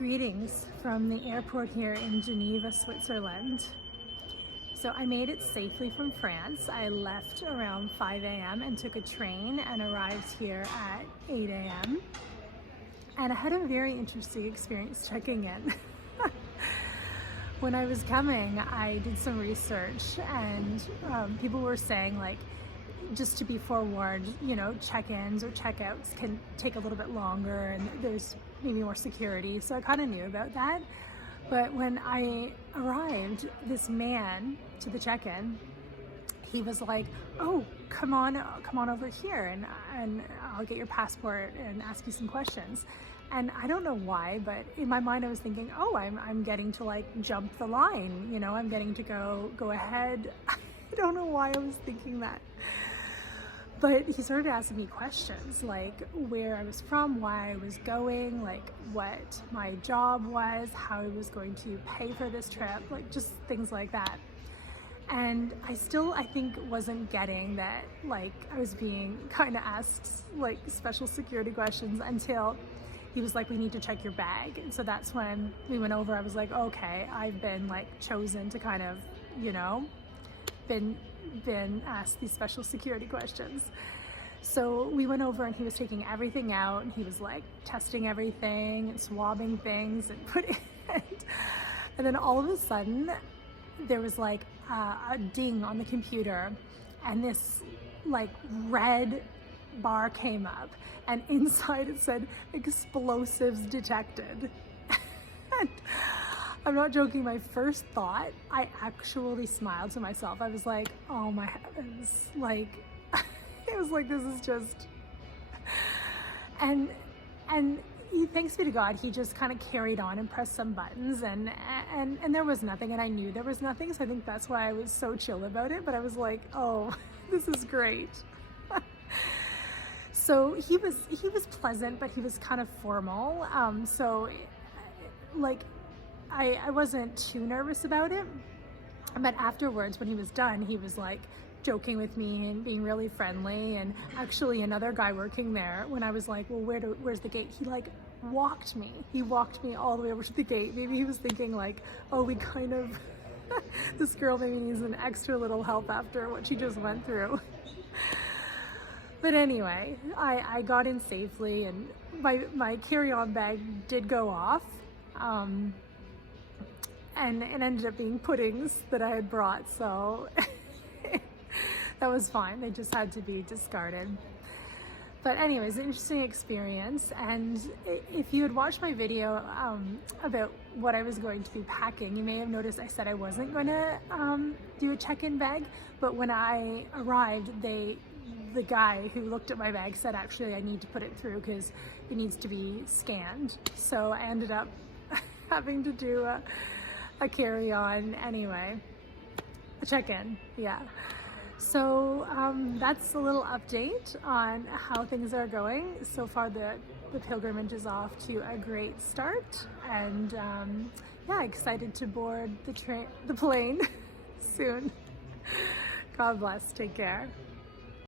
Greetings from the airport here in Geneva, Switzerland. So I made it safely from France. I left around 5 a.m. and took a train and arrived here at 8 a.m. And I had a very interesting experience checking in. When I was coming, I did some research and people were saying, like, just to be forewarned, you know, check-ins or check-outs can take a little bit longer and there's maybe more security. So I kind of knew about that. But when I arrived, this man to the check-in, he was like, "Oh, come on over here and I'll get your passport and ask you some questions." And I don't know why, but in my mind I was thinking, oh, I'm getting to like jump the line, you know, I'm getting to go ahead. I don't know why I was thinking that. But he started asking me questions like where I was from, why I was going, like what my job was, how I was going to pay for this trip, like just things like that. And I think wasn't getting that, like I was being kind of asked like special security questions until he was like, "We need to check your bag." And so that's when we went over. I was like, okay, I've been like chosen to kind of, you know, been asked these special security questions. So we went over and he was taking everything out and he was like testing everything and swabbing things and putting it. And then all of a sudden there was like a ding on the computer and this like red bar came up and inside it said explosives detected. And I'm not joking, my first thought, I actually smiled to myself. I was like, oh my heavens, like, it was like, this is just, and thanks be to God, he just kind of carried on and pressed some buttons and there was nothing, and I knew there was nothing, so I think that's why I was so chill about it, but I was like, oh, this is great. So he was pleasant, but he was kind of formal, so like, I wasn't too nervous about it, but afterwards when he was done, he was like joking with me and being really friendly. And actually another guy working there, when I was like, well, where's the gate, he like walked me all the way over to the gate. Maybe he was thinking like, oh, we kind of this girl maybe needs an extra little help after what she just went through. But anyway, I got in safely and my carry-on bag did go off. And it ended up being puddings that I had brought, so that was fine. They just had to be discarded. But anyways, interesting experience. And if you had watched my video about what I was going to be packing, you may have noticed I said I wasn't going to do a check-in bag, but when I arrived, the guy who looked at my bag said, actually, I need to put it through because it needs to be scanned. So I ended up having to do a carry-on anyway, a check-in, yeah. So that's a little update on how things are going. So far the pilgrimage is off to a great start, and yeah, excited to board the plane soon. God bless, take care.